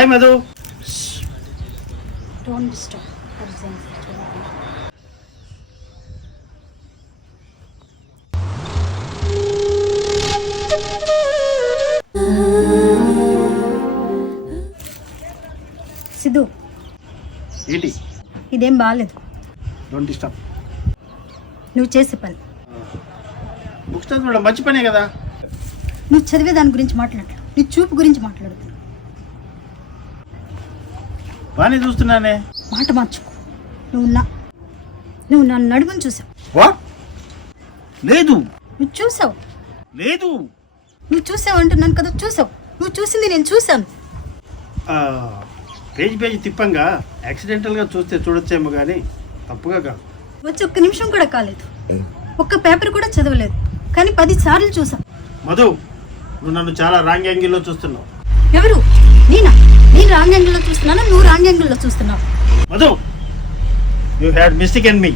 Hi Madhu. Don't disturb. Siddhu, ఏంటి? ఇదేం బాగాలేదు. Don't disturb. నువ్వు చేసే పని. బుక్స్ చదవడం మంచి పనే కదా. నువ్వు చదివే దాని గురించి మాట్లాడు, నీ చూపు గురించి మాట్లాడు. బాగానే చూస్తున్నానే. మాట మార్చుకో. నువ్వు నా నడుమును చూసావు. వాట్? లేదు. నువ్వు చూసావు. లేదు. నువ్వు చూసావు అంటున్నాను కదా, చూసావు. నువ్వు చూసింది నేను చూశాను. పేజీ తిప్పంగా యాక్సిడెంటల్గా చూస్తే చూడొచ్చేమో కానీ తప్పుగా కాదు. వచ్చి ఒక్క నిమిషం కూడా కాలేదు, ఒక్క పేపర్ కూడా చదవలేదు, కానీ 10 సార్లు చూసావు. మధు, నువ్వు నన్ను చాలా రాంగ్ యాంగిల్లో చూస్తున్నావు. ఎవరు? నేను రాంగ్ యాంగిల్లో చూస్తున్నాను, నువ్వు రాంగ్ యాంగిల్లో చూస్తున్నావు. Madhu, you had mistake in me.